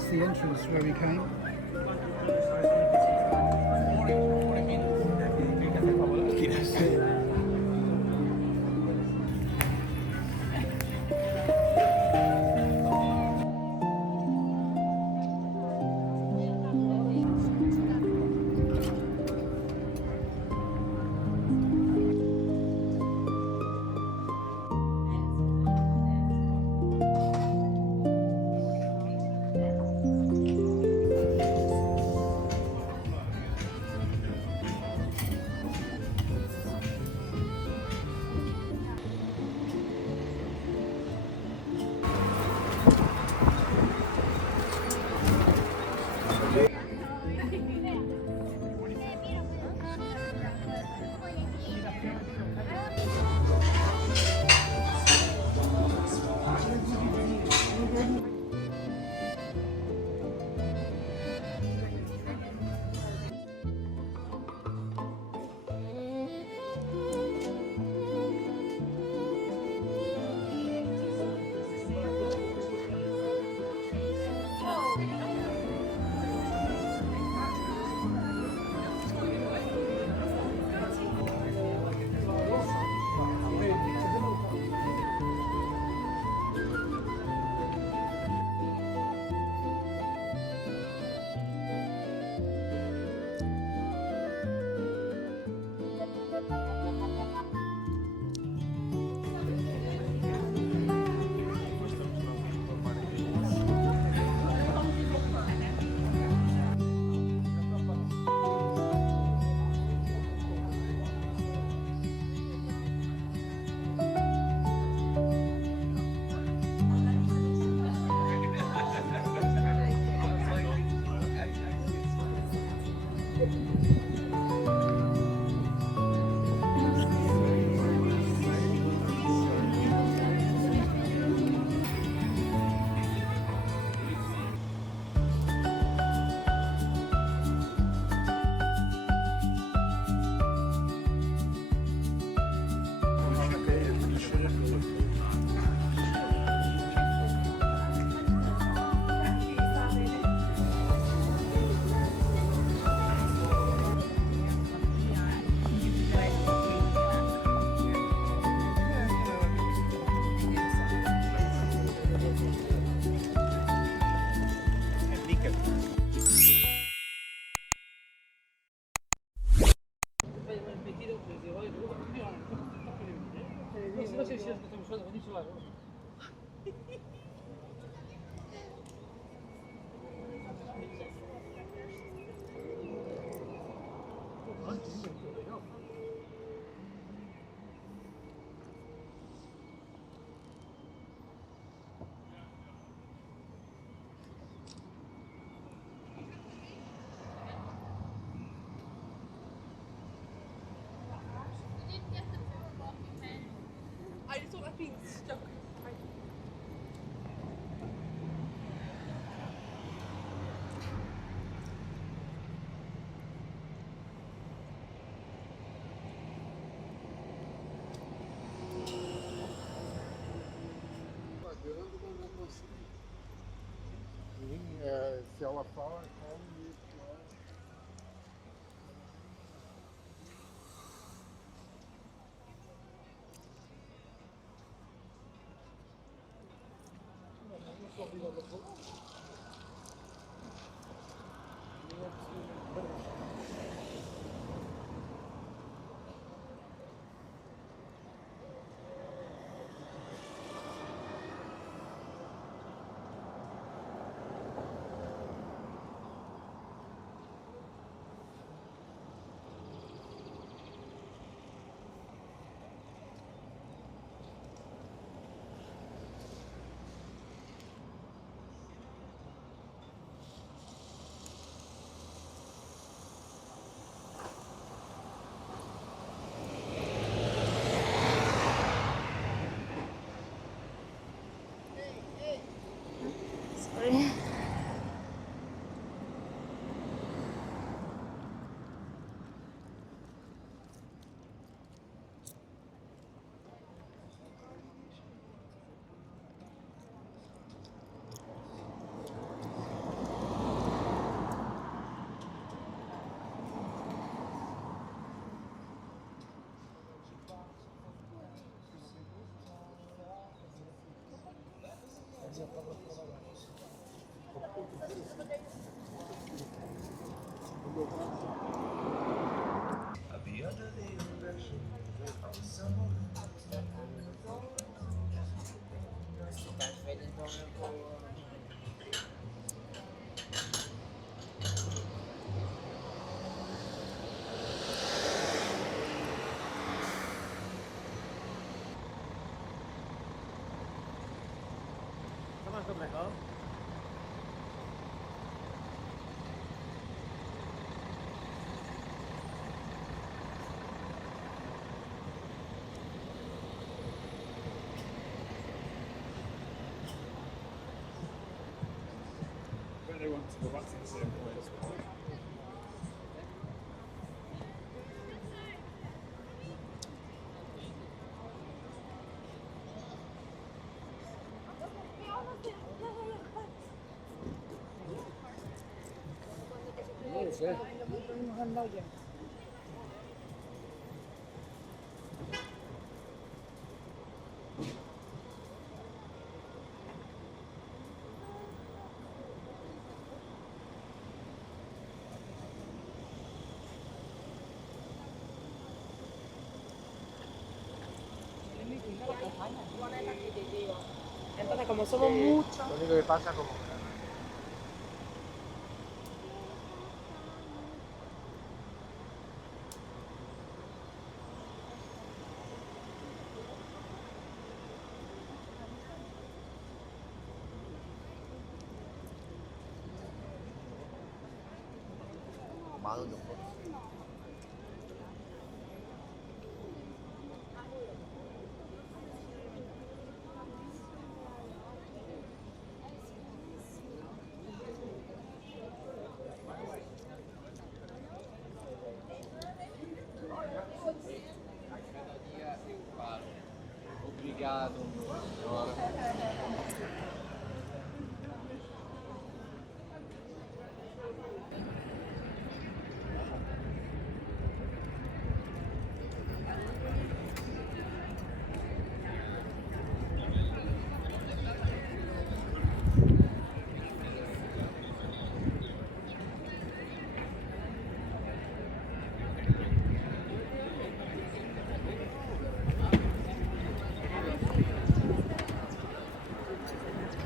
That's the entrance where we came. I just don't like being stuck. Sim, se ela fala, come isso. They want to go back to the same place. Entonces, como somos muchos, Lo único que pasa como malo no puedo. Obrigado.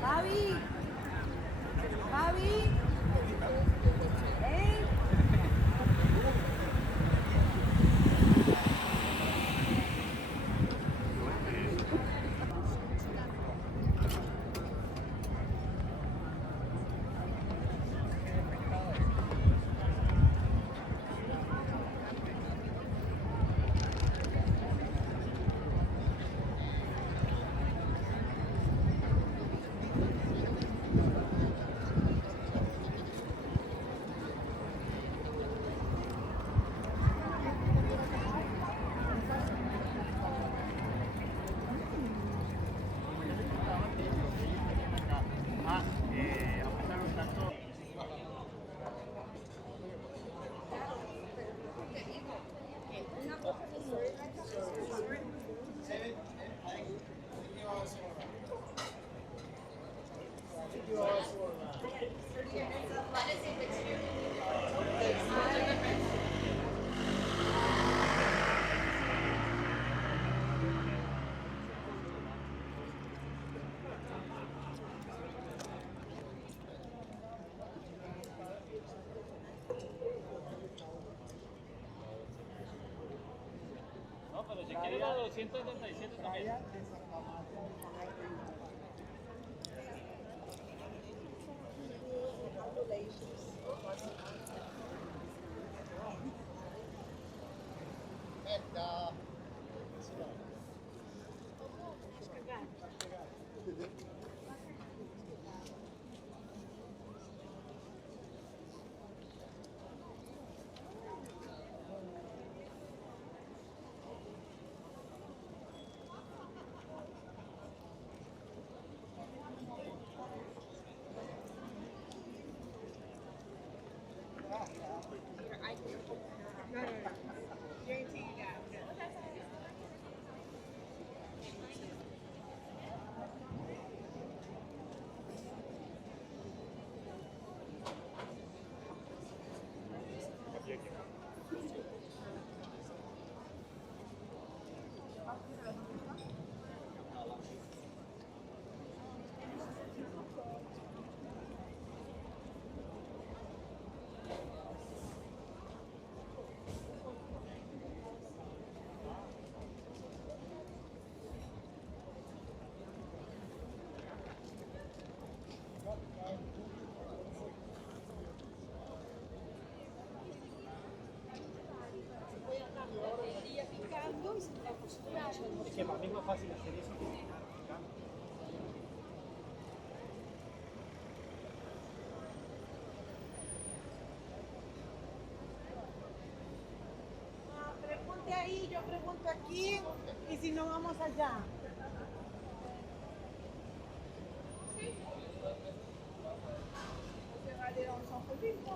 Javi, Javi, ¿eh? No, pero si quiere ir a 277 también. fácil hacer eso. Pregunte ahí, yo pregunto aquí y si no vamos allá. Você vai ler um São Felipe?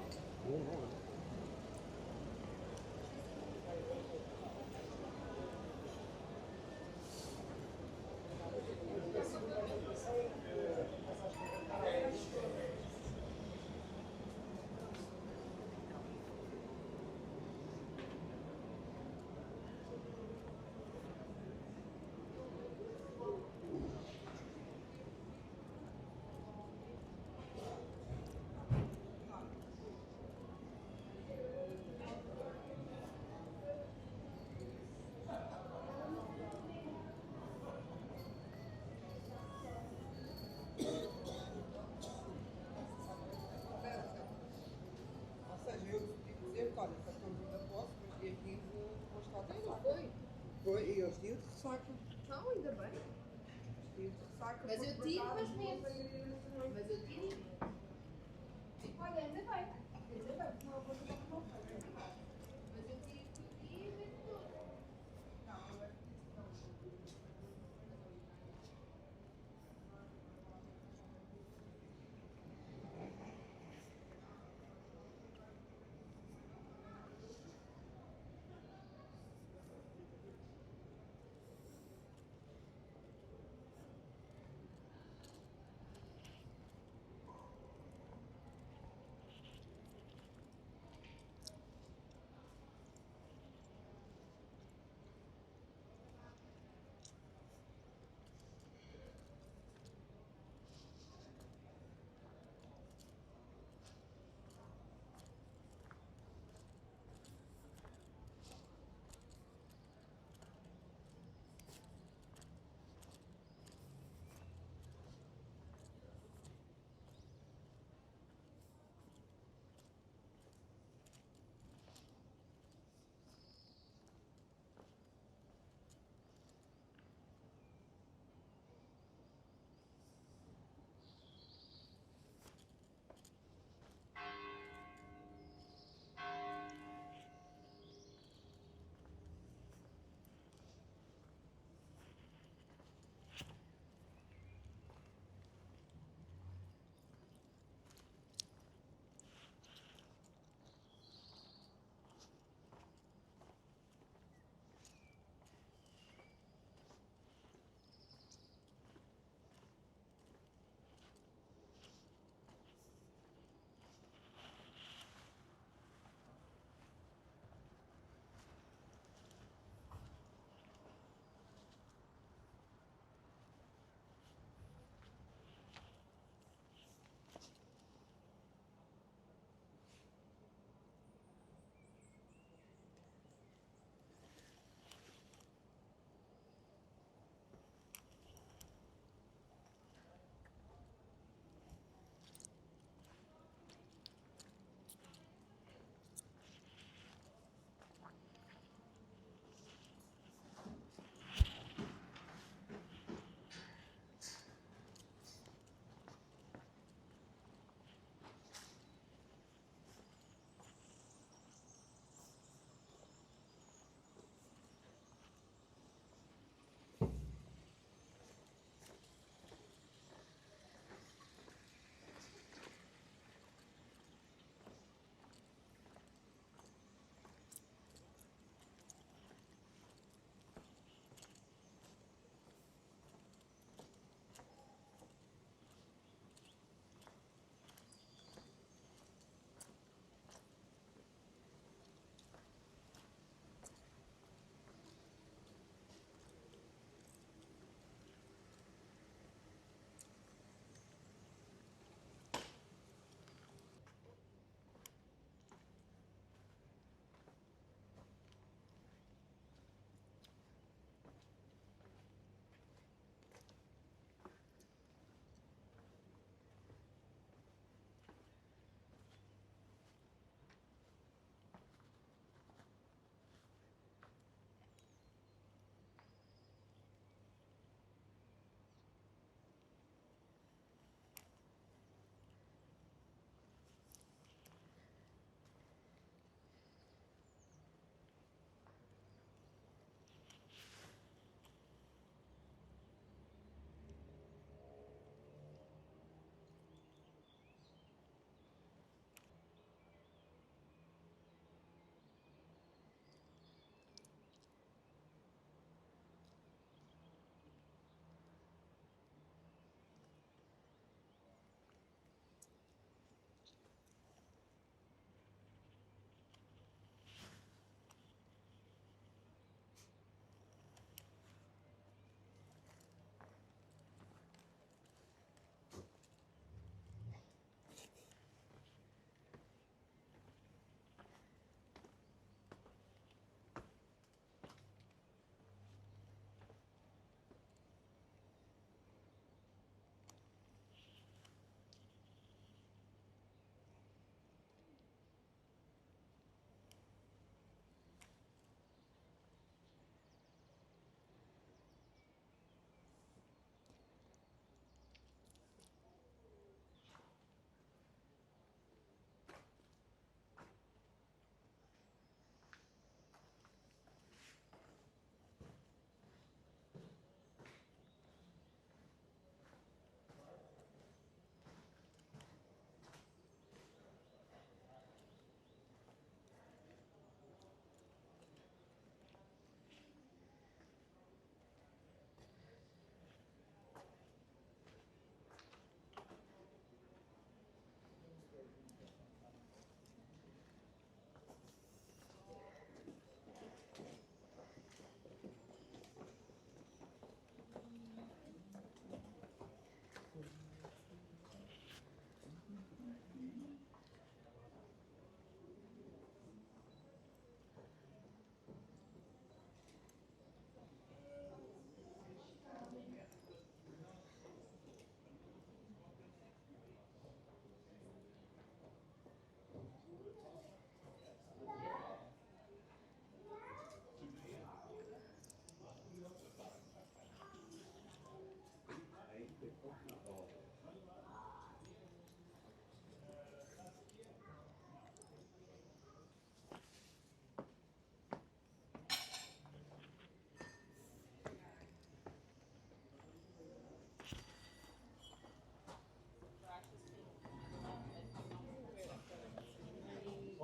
Olha, essa pergunta posso, mas dia 15 vou estar de ressaca. Foi, e eu estive de ressaca. Não, ainda bem. Estive de ressaca. Mas eu tiro, mas menos. menos. Mas eu tiro. Olha, ainda bem. Ainda bem, porque uma coisa que não faz. Mas eu tiro tudo e meto tudo.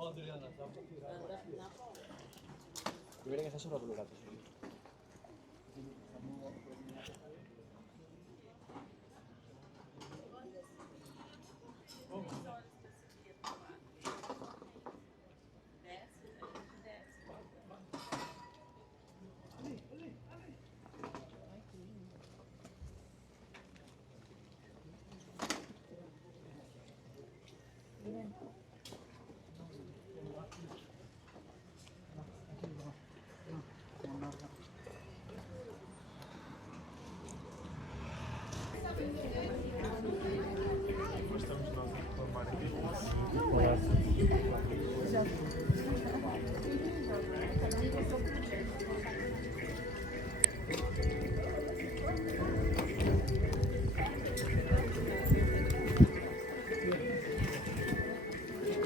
Io vedo che sta sopra quello là.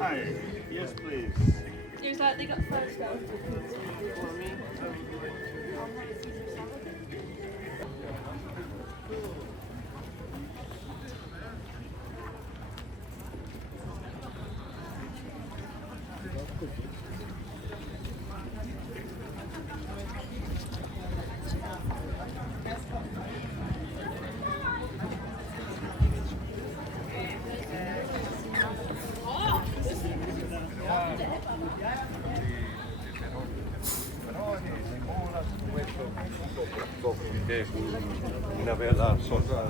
Hi, yes please. There's that, they got fresh stuff. Una bella sosa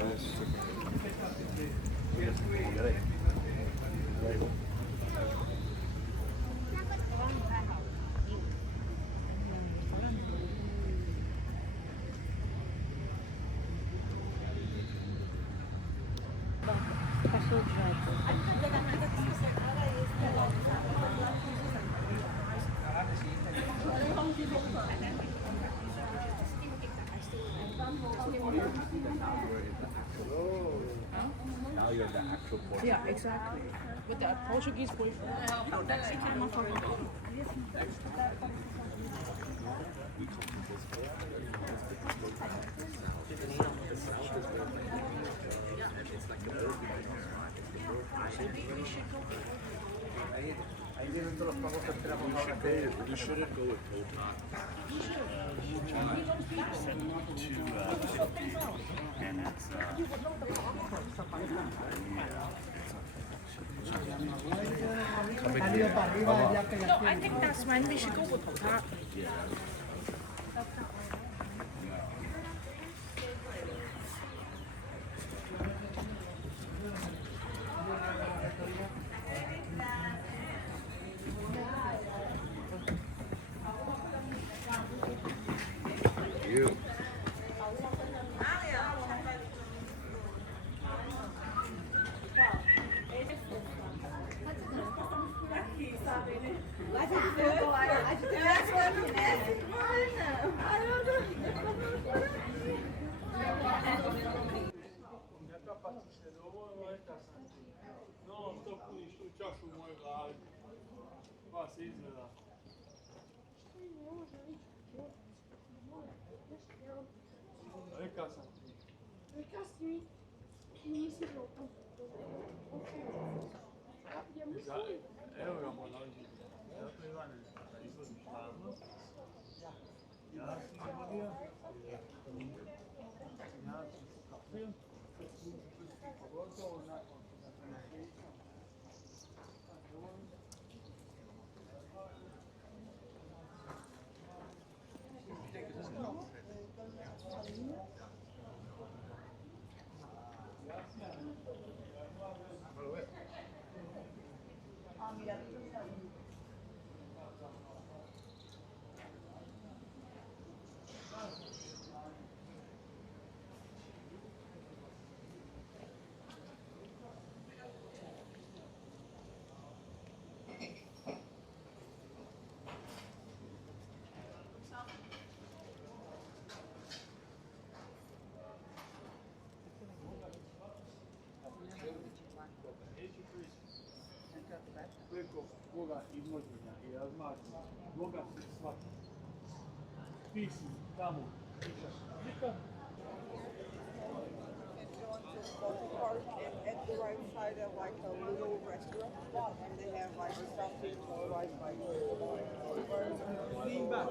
Now you're the actual Portuguese. Yeah, exactly. With that Portuguese boyfriend. Oh, that's the kind of fucking. We shouldn't go with Botox. Send it to and it's No, I think that's when we should go with that. you. No, sto qui, sto čašu u mojoj glavi. Pa se izgleda. Rekao sam ti. Rekao si mi, nisi dobro. Ja mislim, Evo ga moj nođi. Zato Ivane, da izvoziš tamo. Ja sam izvodio. Ja sam pokapio. Pogotovo nakon. Preko koga izvođenja i razmažnja, Boga se svaki. Ti si tamo, pričaš slika. And John says, go to park at the right side of like a little restaurant, and they have like stuff to like Lean back.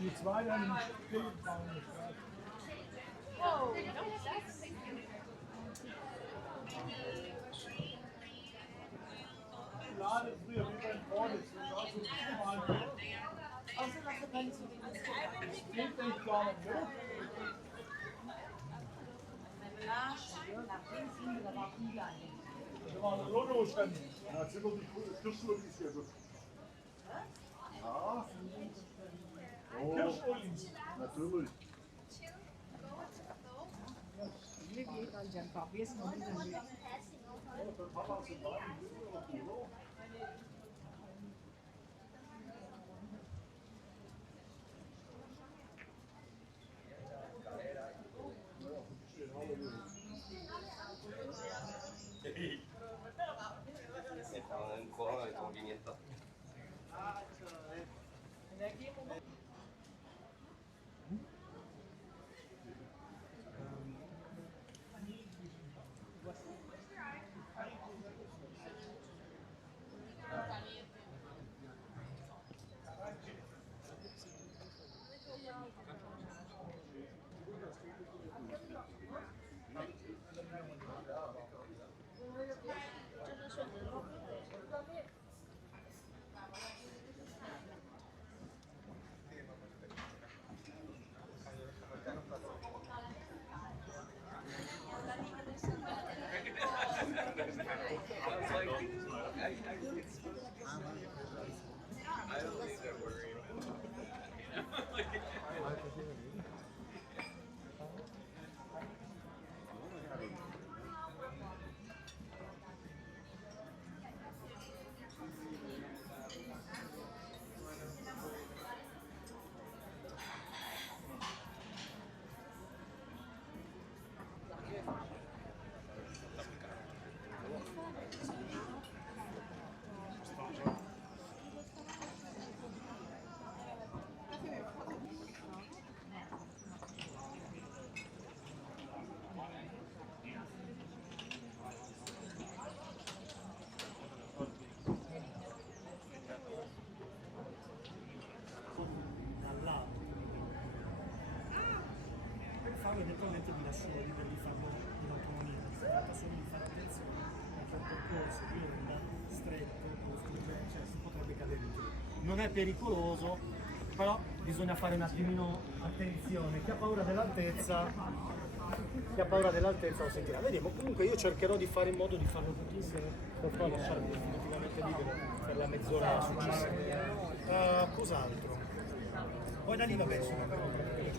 Die zwei dann im Spiel bauen. Oh, no, that's... Lade früher wie beim Vordienst. Das war so viermal. Also, that's the bunch of Geht nicht gar nicht, ne? Das war ein Lotto-Stand. Da sind wir die Kirschullis hier so. Ja, Kirschullis. natürlich. Estamos en cojo de como 500. non è pericoloso, però bisogna fare un attimino attenzione. Chi ha paura dell'altezza lo sentirà. Vediamo, comunque io cercherò di fare in modo di farlo tutti insieme, per poi lasciarvi definitivamente libero per la mezz'ora successiva. Cos'altro? Poi da lì vabbè sono una parte della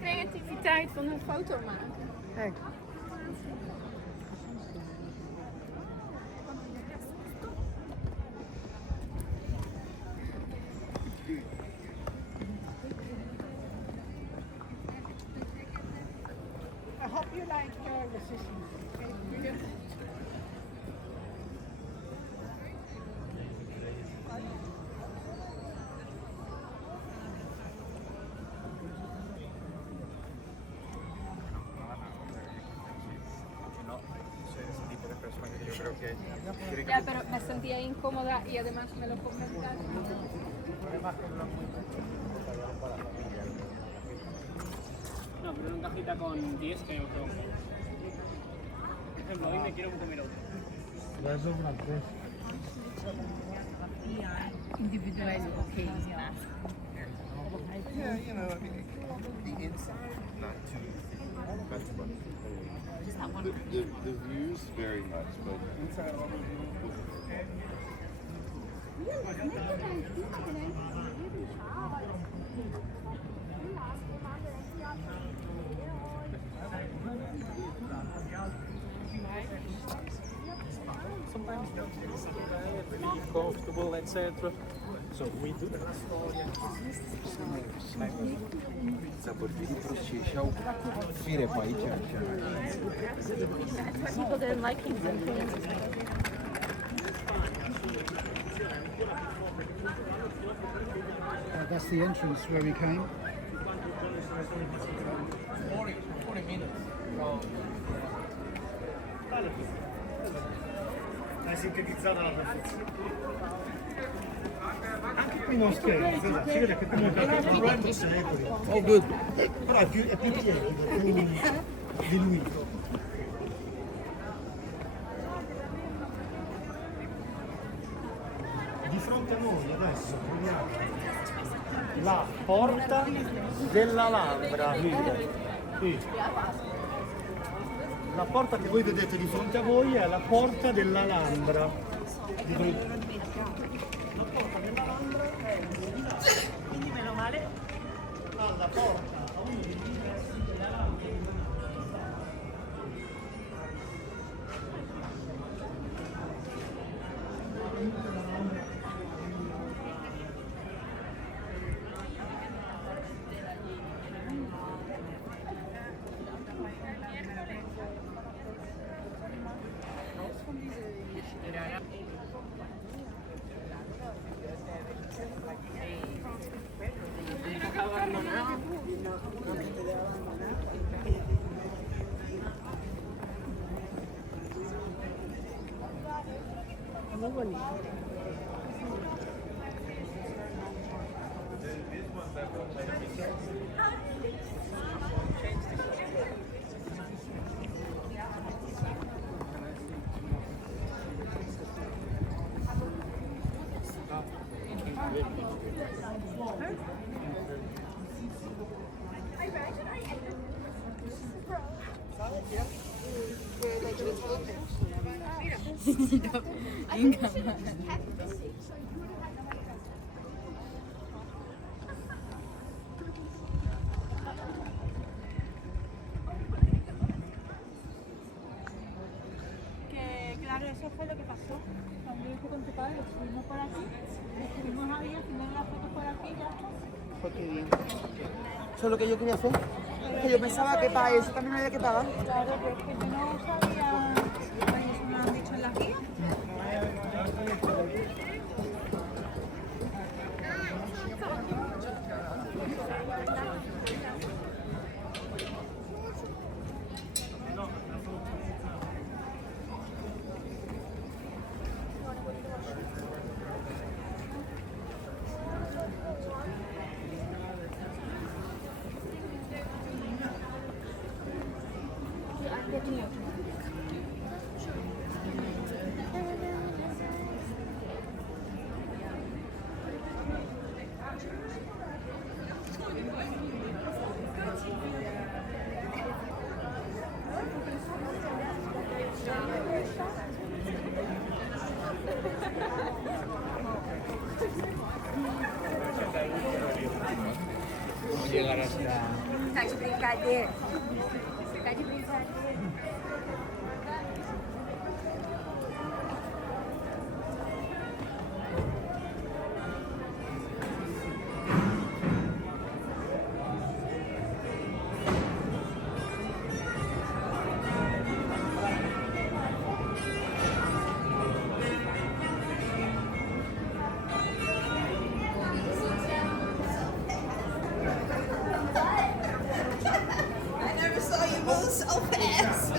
Creativiteit van een foto maken. Ecco. I hope you like the session. Ya, pero me sentía incómoda y además me lo comentaron. No, pero una cajita con 10 creo que ok. Por ejemplo, hoy me quiero comer otro. Individuele, ok. Yeah, you know, I mean, the inside, not too much, but the views very much, but inside all the sometimes really comfortable, etc. So we do that. să vorbim prost și ieșeau fire pe aici, așa. People didn't like him. That's the entrance where we came. 40 minutes. Hai sintetizzato la perfezione. Anche qui non scherzo, si vede che comunque è un secoli. Oh, good. Però è più tiepido, più diluito. Di fronte a noi adesso vediamo la porta della Lambra. Qui. La porta che voi vedete di fronte a voi è la porta dell'Alhambra. La porta dell'Alhambra è quindi meno male alla porta a uno degli ingressi dell'Alhambra. Que claro, eso fue lo que pasó. Cuando yo fui con tu padre, estuvimos por aquí, estuvimos ahí haciendo las fotos por aquí y ya está. Pues qué bien. Eso es lo que yo quería hacer. Que yo pensaba que para eso también había que pagar. Claro, pero es que yo no sabía, eso me lo han dicho en la guía. Tá de brincadeira. Tá de brincadeira. I never saw you move so fast.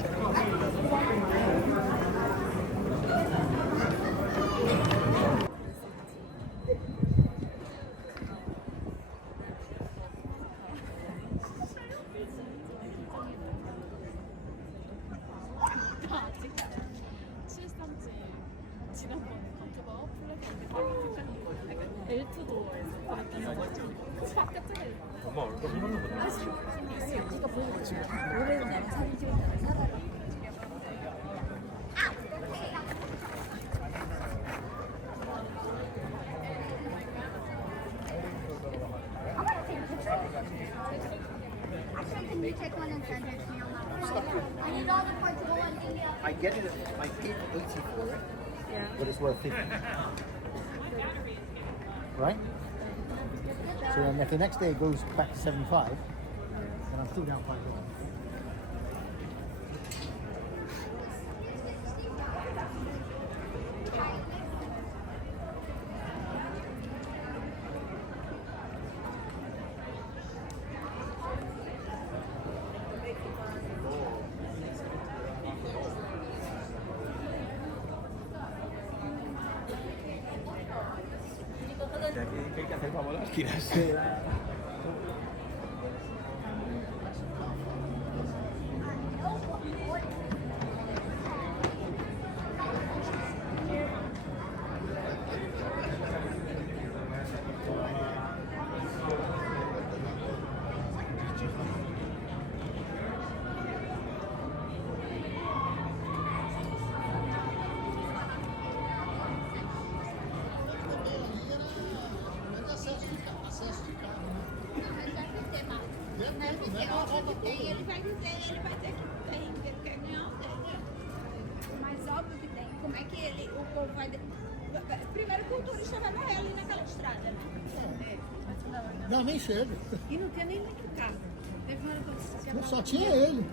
Can you take one and send it to me on my I need all the parts to go on India. I get it, I paid 80 for it, but it's worth 50. Right? So then if the next day it goes back to 75, then I'm still down $5. Ele vai dizer que tem, que ele quer ganhar o dele. Mas óbvio que tem. Como é que o povo vai. Primeiro que o turista vai morrer ali naquela estrada, né? Não, nem chega. E não tinha nem muito carro. Teve uma hora que eu Só tinha ele.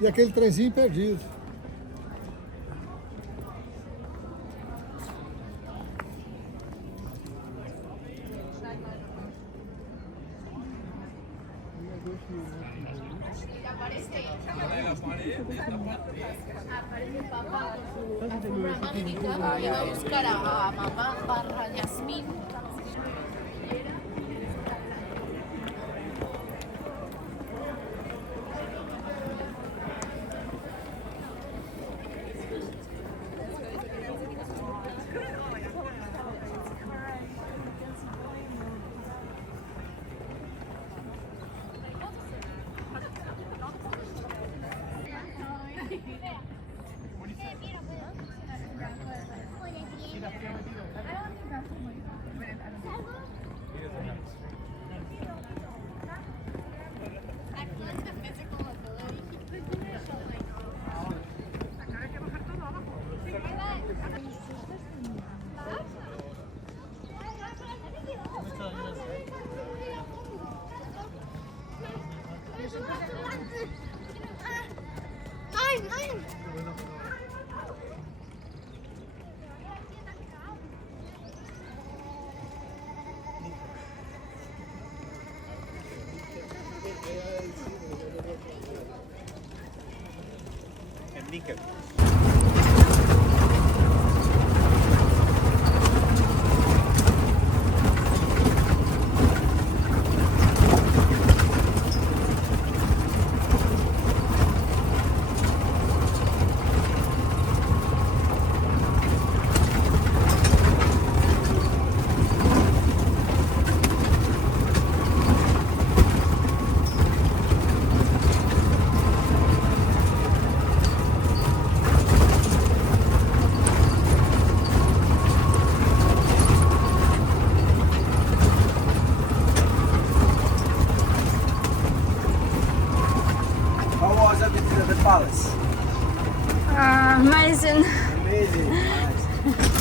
E aquele trenzinho perdido. Iba a buscar a mamá barra Yasmín.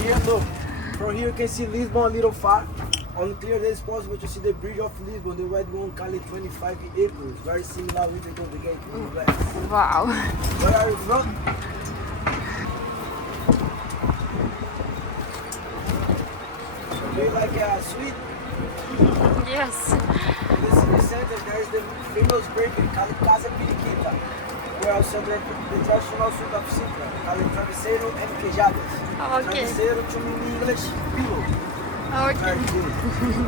here, look. From here you can see Lisbon a little far. On clear days possible to see the bridge of Lisbon, the red one Cali 25 acres. Very similar with the Golden Gate in the US. Wow. Where are you from? Do you like sweet? Yes. In the city center there is the famous bakery called Casa Periquita, where also the traditional soup of Sintra, called travesseiro and queijadas. Okay. Travesseiro to mean in English, pillow. Okay.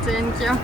Thank you.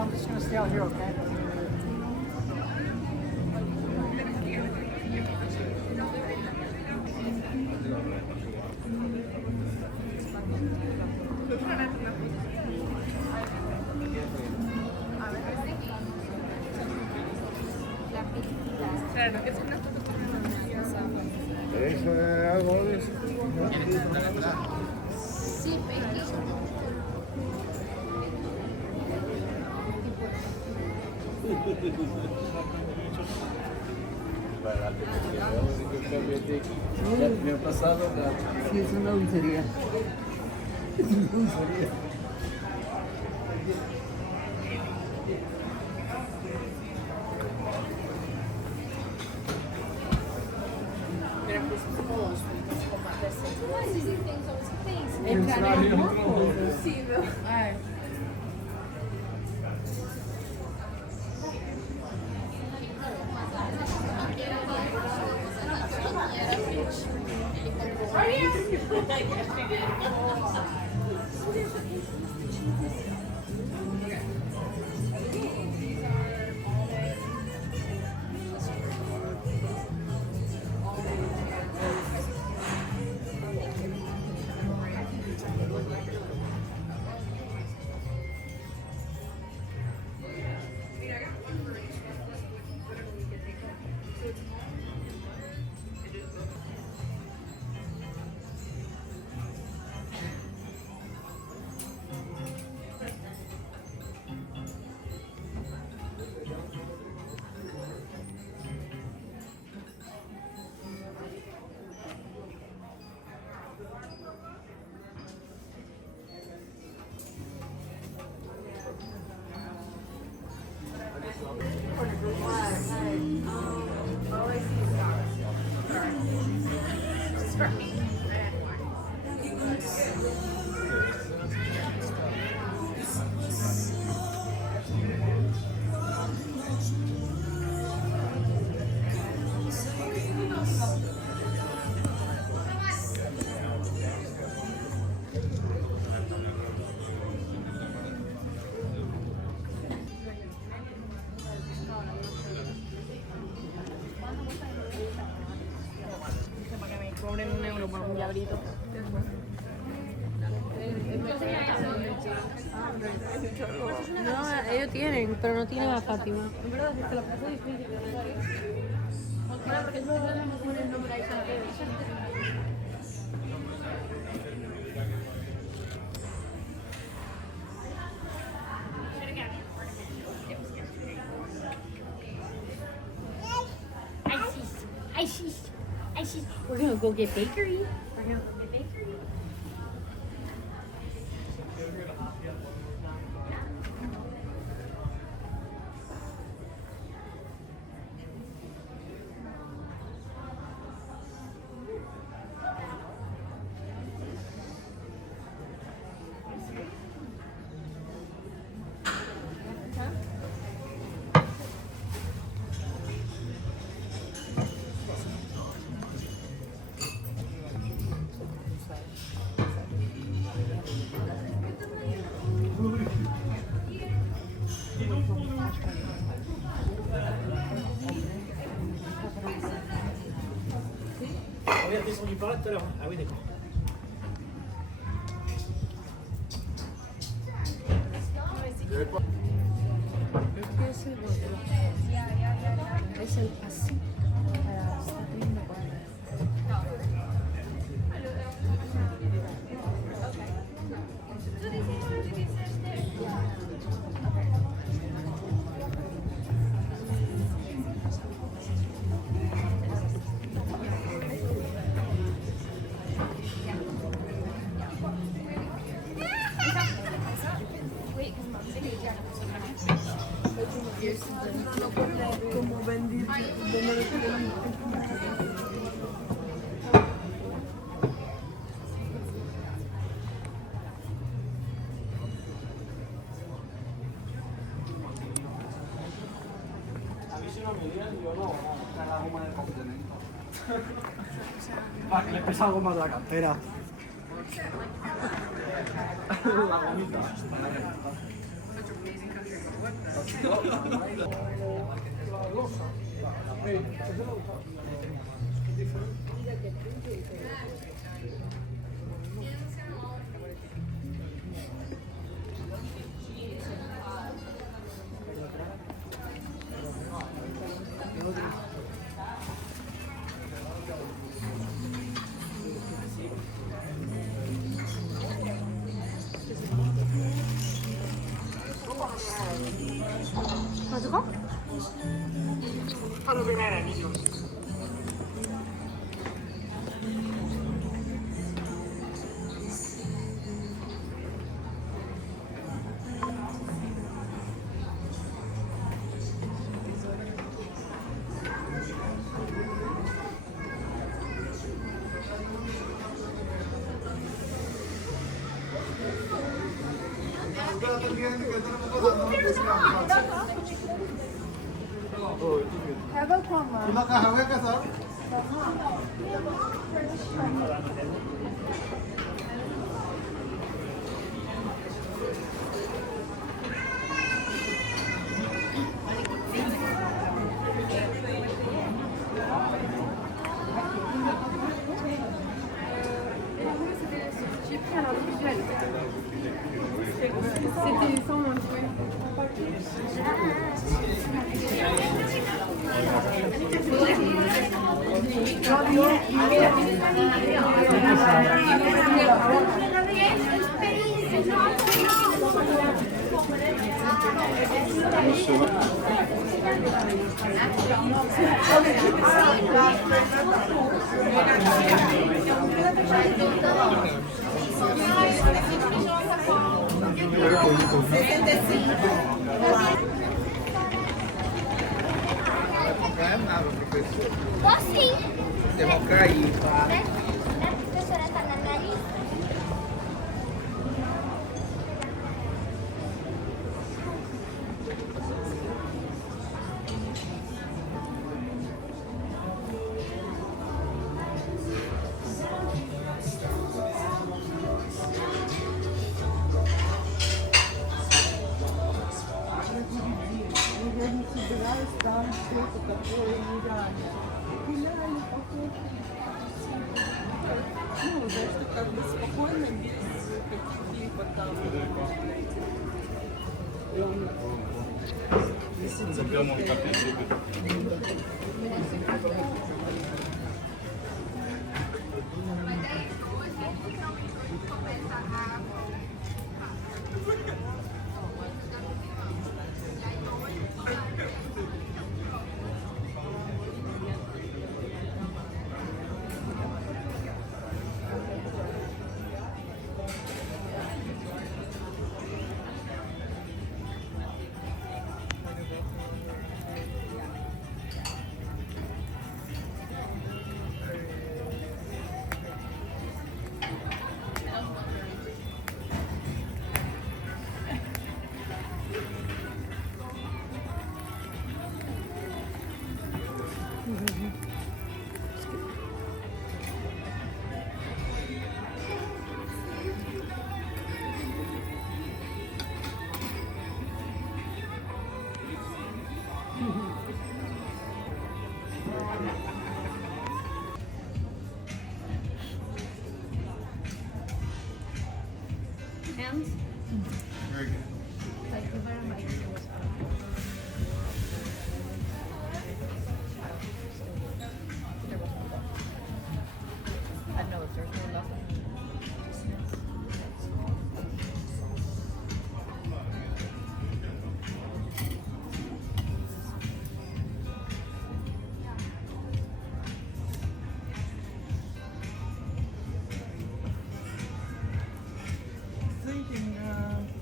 I'm just gonna stay out here, okay? Eso es algo de eso. Sí, para la que me ha pasado. Sí, es una dulcería. Es una dulcería. Entraria alguma coisa possível. É. Cobren €1 por un llaverito. No, ellos tienen, pero no tienen a Fátima. En verdad, es que lo puso difícil. Bueno, porque eso no pone el nombre ahí para que we're gonna go get bakery. We're gonna go get bakery. On est descendu par là tout à l'heure. Ah oui, d'accord. Es el así para estar viendo por ahí. Como vendí, Para que le pesa algo más la cartera. La gomita. ¿Más go? Fanno bene, amigos. तुला काय हवंय का sir C'était sans moi. Sim. Você vai cair. A professora tá na minha lista. Ну, знаешь, что как бы спокойно, без каких-либо там... Dobbiamo capire subito. Hands? Very good. Thank you very much. I know if there's no nothing. Thinking, I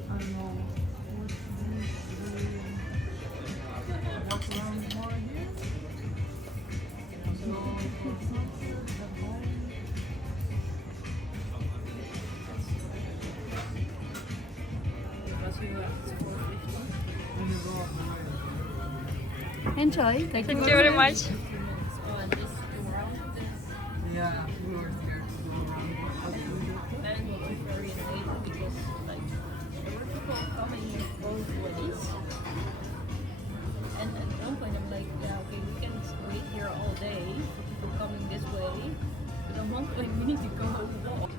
don't know, walk around more here. Enjoy. Thank you very much. Yeah, we were scared to go around. And it was very late because like there were people coming both ways. And at one point I'm like, yeah, okay, we can wait here all day for people coming this way. But at one point we need to go walk.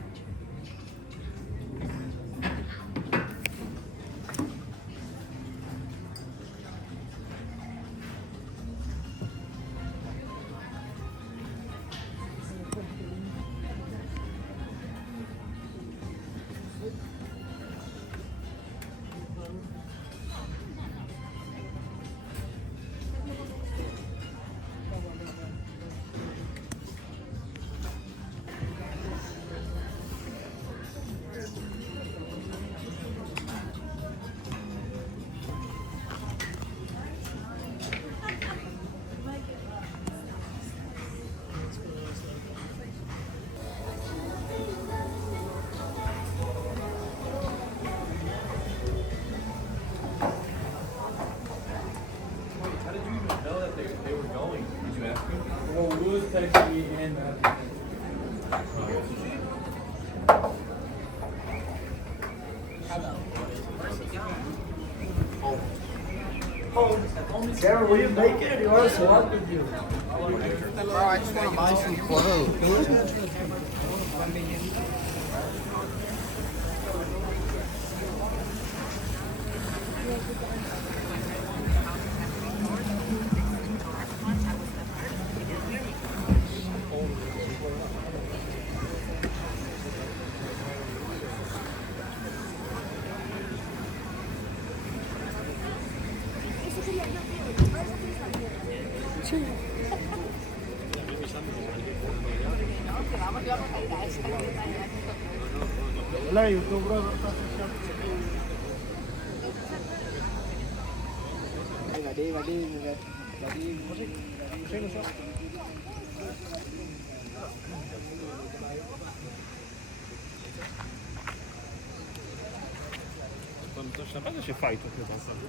Carol, will you make it? You want to swap with you? Bro, I just want to buy some clothes. Wala, YouTube bro. To już naprawdę się fajczy chyba sobie.